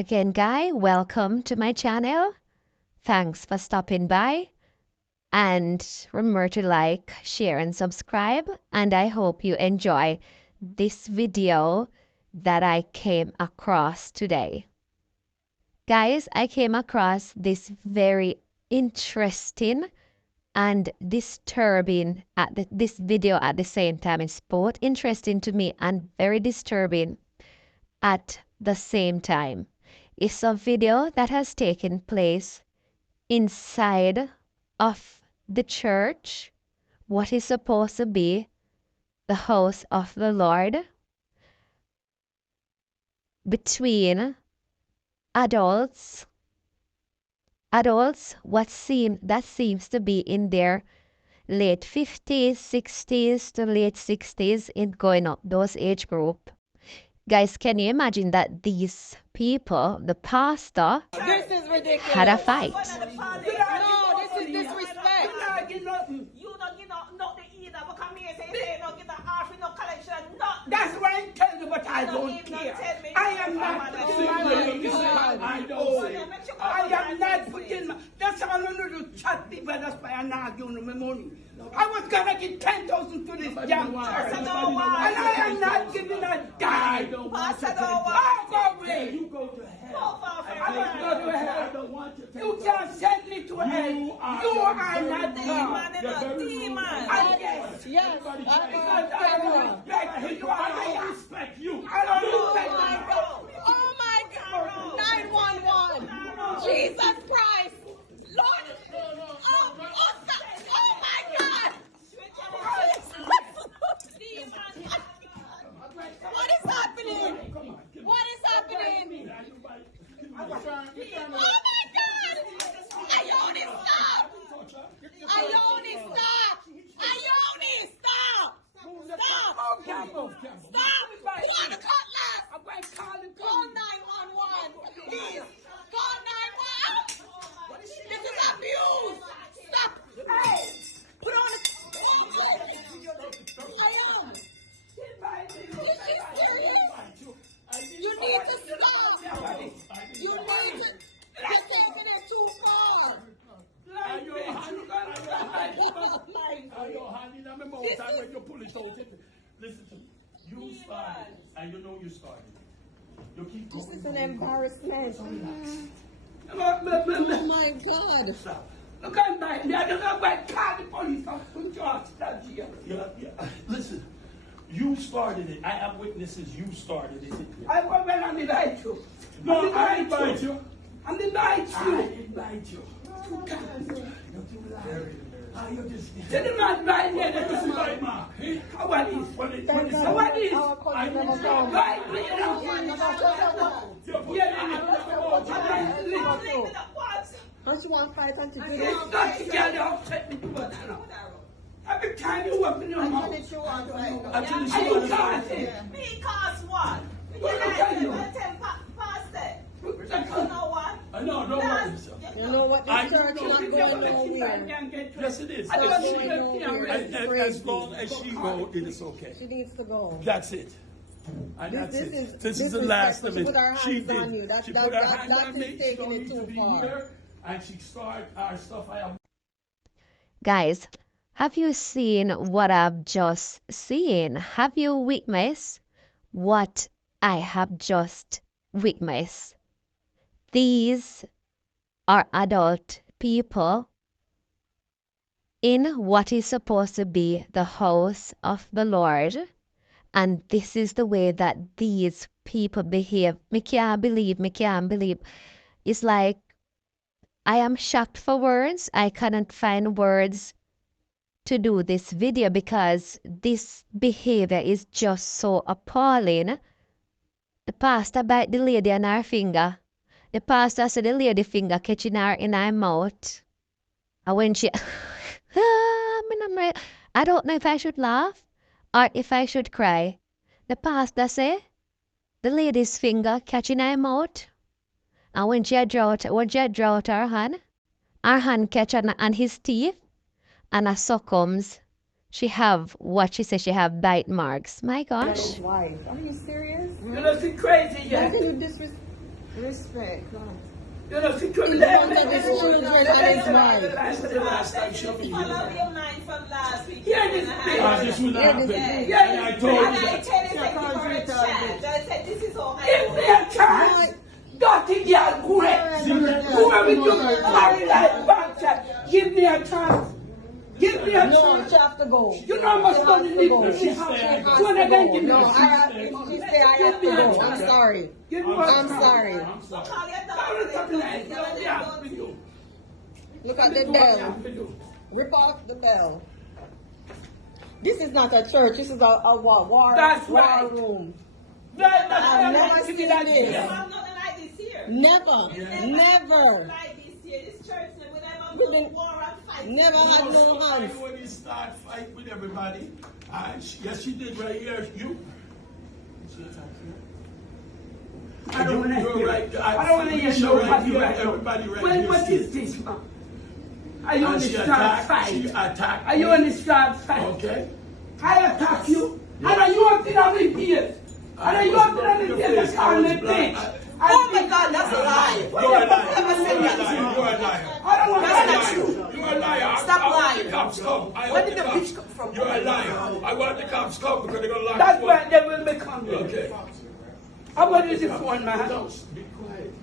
Again, Guy, welcome to my channel. Thanks for stopping by. And remember to like, share, and subscribe. And I hope you enjoy this video that I came across today. Guys, I came across this very interesting and disturbing this video at the same time. It's both interesting to me and very disturbing at the same time. It's a video that has taken place inside of the church, what is supposed to be the house of the Lord, between adults that seems to be in their late 50s, 60s to late 60s, in going up those age group. Guys, can you imagine that these people, the pastor, had a fight? No, this is disrespect. That's why I'm telling you, but I don't care. I am not putting. That's how I'm going to chat people. That's why I'm not giving them money. I was gonna get 10,000 to this young person, and I am not giving a dime. I'll go away. You go to hell. I must go to hell. I don't want you. You can't send me to hell. You are not God. Yes. Because I don't respect you. I don't respect you. I don't respect you. Oh my God. 911. Jesus Christ. Lord. Oh my God. What is happening? What is happening? Oh my God! Ayoni, stop! Ayoni, stop! Ayoni, stop! Stop! Stop! Who are the cutlass? Call 911, please. Call 911. This is abuse. Stop! Hey! Put on the. Ayoni. This is serious. You need to stop. You need to. You're taking it too far. Listen to me. You started, and you know you started. You keep going. This is an embarrassment. Oh my God. Look at my, I don't know why call the police from George that year. Yeah. Listen, you started it. I have witnesses. You started it. I went on the night you. No, I invite you. I'm the night you. I invite you. You too loud. You just. Tell the man right there. This is my mark. How are these? What is? I will right now. Don't you want to fight until you It's not together. Upset me too much. Every time you walk in your mouth. Until you want to fight. Until you can't. Because what? I know, don't worry yourself. You know what? This church is not going nowhere. Yes, it is. As long as she goes, it is okay. She needs to go. That's it. And that's This it. is This is the last of disrespectful. it. She put her She hands on you. did. That- She that- put her that- hands that on is me. She taking don't it need too to be far. here. And she started our stuff. I am. Guys, have you seen what I've just seen? Have you witnessed what I have just witnessed? These are adult people in what is supposed to be the house of the Lord. And this is the way that these people behave. Me can't believe. It's like I am shocked for words. I cannot find words to do this video because this behavior is just so appalling. The pastor bite the lady on her finger. The pastor said the lady finger catching her in her mouth. And when she... I don't know if I should laugh or if I should cry. The pastor said the lady's finger catching her mouth. And when she had draw out her hand catch on his teeth. And as succumbs, she have what she says she have bite marks. My gosh. Wife. Are you serious? You know, she crazy, How yeah. can you disrespect? Respect. You know, she couldn't His children and his wife. This is the last time she'll be here. Follow your mind from last week. Hear this thing. This will not happen. Yeah, I told you And I that. tell you, thank you for a chance. I said, this is how Give me I a chance. Dirty girl, great. Whoever you marry like backside, give me a chance. Give me a No, chance. she have to go. You know how much money live in She this has house. to When I go. give me No, a chance. she say I have to go. I'm sorry. Give me a I'm chance. sorry. So call your Call it something like daughter. that. Yeah, for you. Look at the Do what you bell. have to do. Rip off the bell. This is not a church. This is a war That's right. room. I've never seen this. You have nothing like this here. Never. Never. Like this here. This church, we never We've no been- war and fight. Never had no Sometimes hands. when you start fight with everybody, yes, she did right here. You. I don't want to You're hear right. it. I don't want to hear You're right nobody here. right now. Everybody right Well, here. what is this, man? Are you on And the she start attacked. She fight? attacked. Are you on the start fight? Okay. I attack you. And are you up in on the ears? And are you up in on the ears? On the thing. Oh my God, that's a lie. You're a liar. You're a liar. I don't want That's to not hear true. You're a liar. Stop I want lying. the cops come. Where did the bitch come from? You're a liar. I want the cops come because they're gonna lock That's you why up. they will become you. Okay. How about this one, man? Don't be quiet.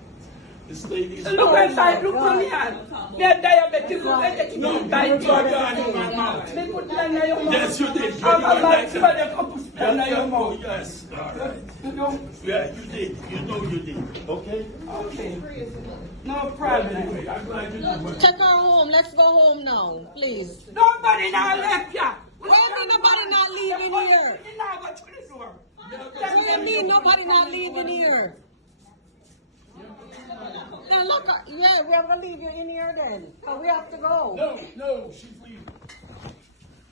This lady is. Look inside, look on the hand. They're diabetic, No, you put your hand in my mouth. They put that in your mouth. Yes, you did. You I'm were about like to that. put a couple spell in your Oh, mouth. yes. All right. You know? Yeah, you did. You know you did. Okay? Okay. No problem. Anyway, I'm glad you did. Take her home. Let's go home now, please. Nobody now left ya. Why ain't nobody not leaving here? You now go to the door. What do you mean nobody not leaving here? Now look, yeah, we're gonna leave you in here then. But we have to go. No, she's leaving.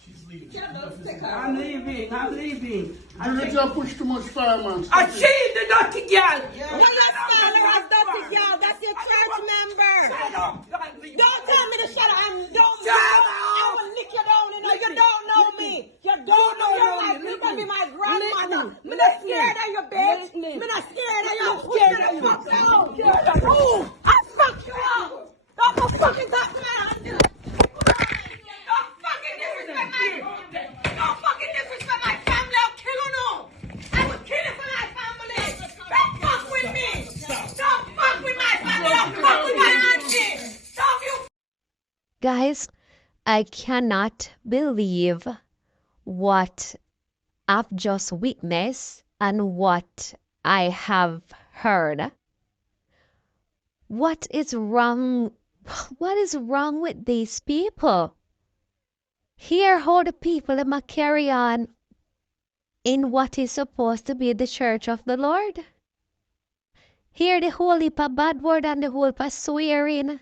She's leaving. I'm leaving. I'm leaving. You let her push too much fire, man. I see the dirty girl. Well, let's spell her as dirty girl. That's your church member. Shut up. Don't tell me to shut up. Don't. Shut up. I will lick you down. You know, you don't know me. You don't know your life. You're gonna be my grandmother. I'm not scared of you, bitch. I'm not scared of you. Push me the fuck down. Oh, I fuck you up. Don't go fucking that man. Don't fucking disrespect my family. I'll kill you now. I will kill you for my family. Don't fuck with me. Don't fuck with my family. Don't fuck with my auntie. Don't you. Guys, I cannot believe what I've just witnessed and what I have heard. What is wrong? What is wrong with these people? Hear how the people them a carry on in what is supposed to be the church of the Lord. Hear the whole heap of bad word and the whole heap of swearing.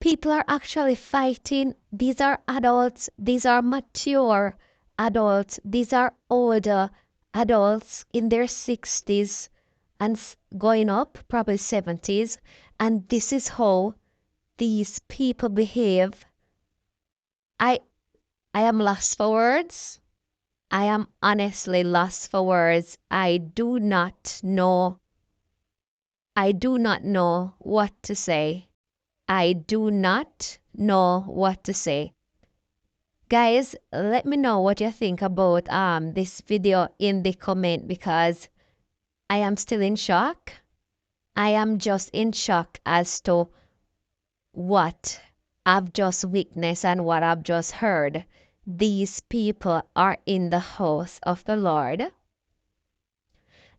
People are actually fighting. These are adults. These are mature adults. These are older adults in their 60s and going up, probably 70s. And this is how these people behave. I am lost for words. I am honestly lost for words. I do not know. I do not know what to say. I do not know what to say. Guys, let me know what you think about this video in the comment because I am still in shock. I am just in shock as to what I've just witnessed and what I've just heard. These people are in the house of the Lord.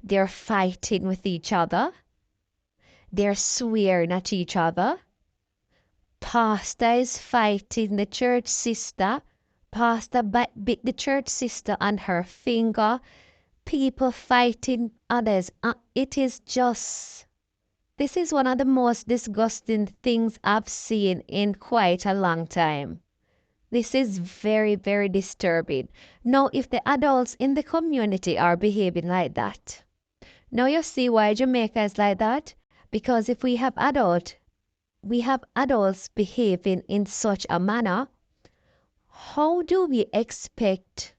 They're fighting with each other. They're swearing at each other. Pastor is fighting the church sister. Pastor bit the church sister on her finger. People fighting others. It is just... This is one of the most disgusting things I've seen in quite a long time. This is very, very disturbing. Now, if the adults in the community are behaving like that, now you see why Jamaica is like that? Because if we have adults behaving in such a manner, how do we expect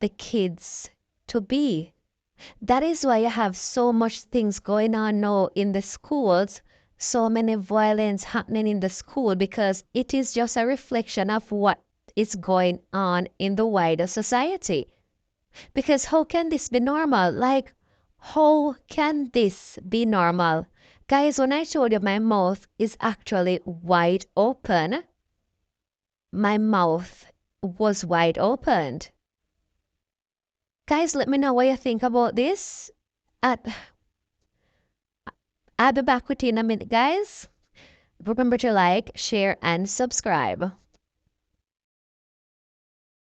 the kids to be? That is why you have so much things going on now in the schools, so many violence happening in the school, because it is just a reflection of what is going on in the wider society. Because how can this be normal? Like, how can this be normal? Guys, when I told you my mouth is actually wide open, my mouth was wide opened. Guys, let me know what you think about this. I'll be back with you in a minute, guys. Remember to like, share, and subscribe.